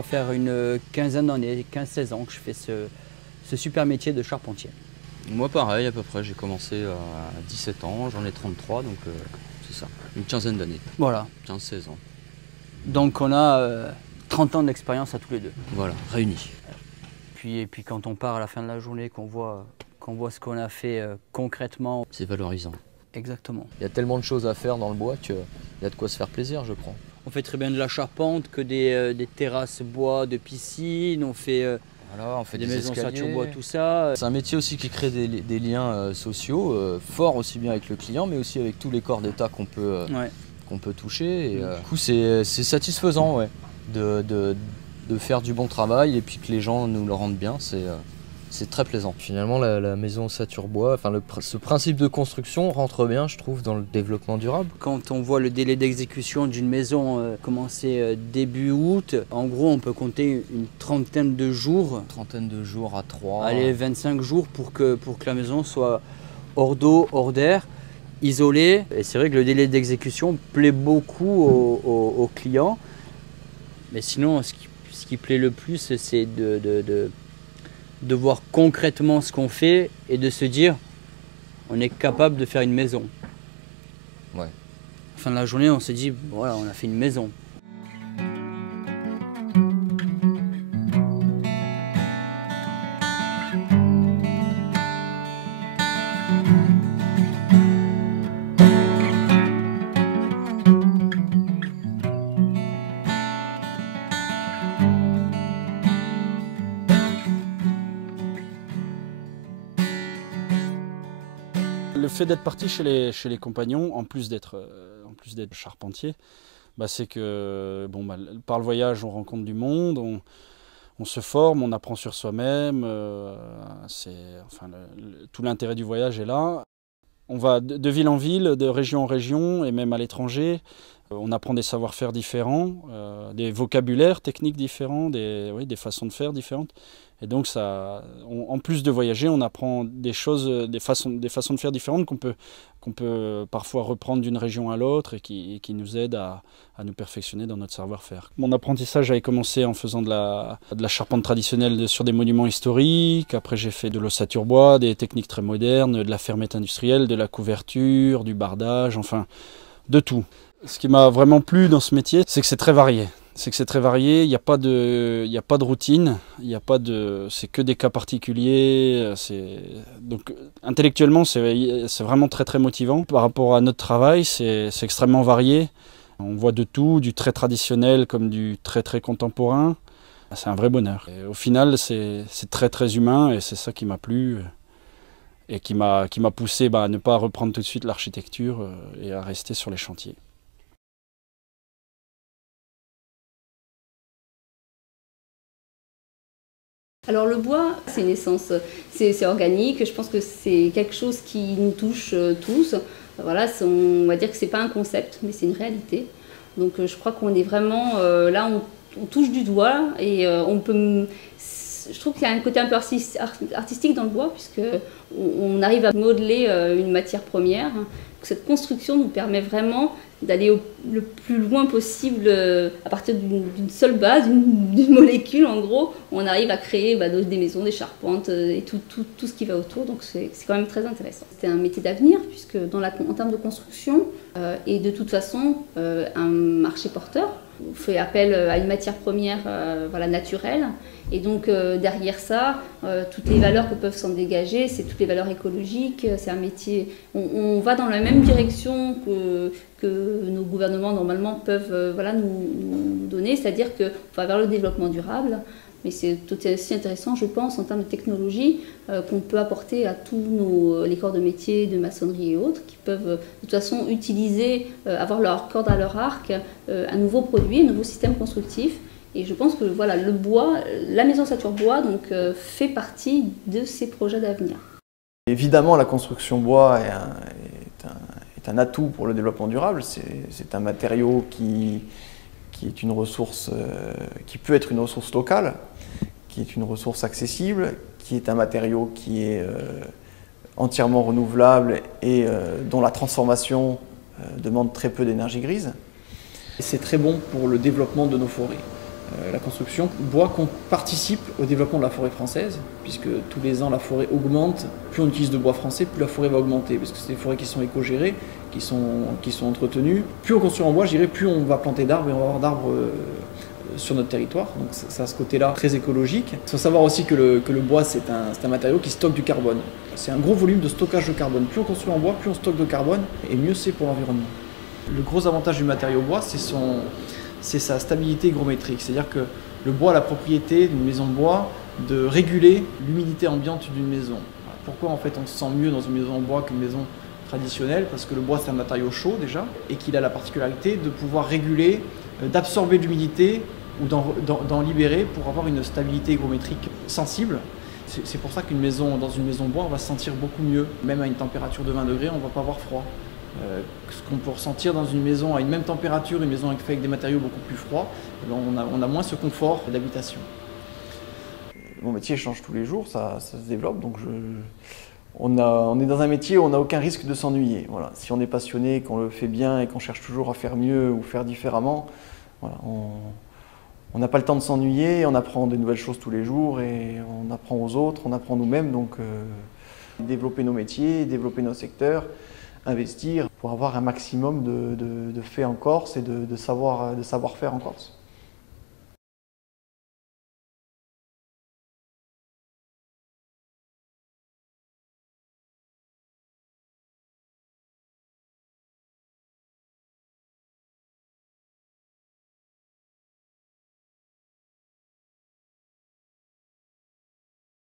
doit faire une quinzaine d'années, 15-16 ans que je fais ce super métier de charpentier. Moi pareil à peu près, j'ai commencé à 17 ans, j'en ai 33 donc c'est ça, une quinzaine d'années. Voilà. 15-16 ans. Donc on a 30 ans d'expérience à tous les deux. Voilà, réunis. Et puis quand on part à la fin de la journée, qu'on voit ce qu'on a fait concrètement. C'est valorisant. Exactement. Il y a tellement de choses à faire dans le bois qu'il y a de quoi se faire plaisir, je crois. On fait très bien de la charpente, que des terrasses bois, de piscine, on fait des maisons sature bois, tout ça. C'est un métier aussi qui crée des liens sociaux forts aussi bien avec le client mais aussi avec tous les corps d'état qu'on peut toucher. Et, du coup c'est satisfaisant ouais, de faire du bon travail et puis que les gens nous le rendent bien, c'est très plaisant. Finalement la maison sature bois, enfin ce principe de construction rentre bien je trouve dans le développement durable. Quand on voit le délai d'exécution d'une maison commencer début août, en gros on peut compter une trentaine de jours. Une trentaine de jours à 3. Allez, 25 jours pour que la maison soit hors d'eau, hors d'air, isolée. Et c'est vrai que le délai d'exécution plaît beaucoup aux clients. Mais sinon, ce qui plaît le plus, c'est de voir concrètement ce qu'on fait et de se dire on est capable de faire une maison. Ouais. À la fin de la journée, on se dit voilà, on a fait une maison. Le fait d'être parti chez les compagnons, en plus d'être charpentier, c'est que par le voyage on rencontre du monde, on se forme, on apprend sur soi-même. Tout l'intérêt du voyage est là. On va de ville en ville, de région en région et même à l'étranger. On apprend des savoir-faire différents, des vocabulaires techniques différents, des façons de faire différentes. Et donc, en plus de voyager, on apprend des choses, des façons de faire différentes qu'on peut parfois reprendre d'une région à l'autre et qui nous aident à nous perfectionner dans notre savoir-faire. Mon apprentissage avait commencé en faisant de la charpente traditionnelle sur des monuments historiques. Après, j'ai fait de l'ossature bois, des techniques très modernes, de la fermette industrielle, de la couverture, du bardage, enfin, de tout. Ce qui m'a vraiment plu dans ce métier, c'est que c'est très varié. Il n'y a pas de routine, c'est que des cas particuliers. Donc intellectuellement, c'est vraiment très très motivant. Par rapport à notre travail, c'est extrêmement varié. On voit de tout, du très traditionnel comme du très très contemporain. C'est un vrai bonheur. Et au final, c'est très très humain et c'est ça qui m'a plu et qui m'a poussé à ne pas reprendre tout de suite l'architecture et à rester sur les chantiers. Alors le bois, c'est une essence, c'est organique, je pense que c'est quelque chose qui nous touche tous. Voilà, on va dire que c'est pas un concept, mais c'est une réalité. Donc je crois qu'on est vraiment, là on touche du doigt et je trouve qu'il y a un côté un peu artistique dans le bois, puisque on arrive à modeler une matière première. Cette construction nous permet vraiment d'aller le plus loin possible à partir d'une seule base, d'une molécule en gros. On arrive à créer des maisons, des charpentes et tout ce qui va autour, donc c'est quand même très intéressant. C'est un métier d'avenir puisque en termes de construction et de toute façon un marché porteur. On fait appel à une matière première naturelle et donc derrière ça, toutes les valeurs que peuvent s'en dégager, c'est toutes les valeurs écologiques, c'est un métier, on va dans la même direction que nos gouvernements normalement peuvent nous donner, c'est-à-dire qu'on va vers le développement durable. Mais c'est aussi intéressant, je pense, en termes de technologie qu'on peut apporter à tous les corps de métier, de maçonnerie et autres, qui peuvent de toute façon utiliser, avoir leur corde à leur arc, un nouveau produit, un nouveau système constructif. Et je pense que le bois, la maison sature bois, fait partie de ces projets d'avenir. Évidemment, la construction bois est un atout pour le développement durable. C'est un matériau qui est une ressource, qui peut être une ressource locale, qui est une ressource accessible, qui est un matériau qui est entièrement renouvelable et dont la transformation demande très peu d'énergie grise. C'est très bon pour le développement de nos forêts. la construction bois participe au développement de la forêt française, puisque tous les ans la forêt augmente. Plus on utilise de bois français, plus la forêt va augmenter, parce que c'est des forêts qui sont éco-gérées, qui sont entretenues. Plus on construit en bois, je dirais, plus on va planter d'arbres et on va avoir d'arbres sur notre territoire. Donc ça a ce côté-là très écologique. Il faut savoir aussi que le bois, c'est un matériau qui stocke du carbone. C'est un gros volume de stockage de carbone. Plus on construit en bois, plus on stocke de carbone, et mieux c'est pour l'environnement. Le gros avantage du matériau bois, c'est sa stabilité hygrométrique. C'est-à-dire que le bois a la propriété d'une maison de bois de réguler l'humidité ambiante d'une maison. Pourquoi en fait on se sent mieux dans une maison en bois qu'une maison traditionnelle? Parce que le bois c'est un matériau chaud déjà et qu'il a la particularité de pouvoir réguler, d'absorber l'humidité ou d'en libérer pour avoir une stabilité hygrométrique sensible. C'est pour ça dans une maison de bois on va se sentir beaucoup mieux. Même à une température de 20 degrés on ne va pas avoir froid. Ce qu'on peut ressentir dans une maison à une même température, une maison faite avec des matériaux beaucoup plus froids, on a moins ce confort d'habitation. Mon métier change tous les jours, ça se développe, donc on est dans un métier où on n'a aucun risque de s'ennuyer. Voilà. Si on est passionné, qu'on le fait bien et qu'on cherche toujours à faire mieux ou faire différemment, voilà, on n'a pas le temps de s'ennuyer, on apprend de nouvelles choses tous les jours et on apprend aux autres, on apprend nous-mêmes, donc développer nos métiers, développer nos secteurs, investir pour avoir un maximum de faits en Corse et de savoir-faire en Corse.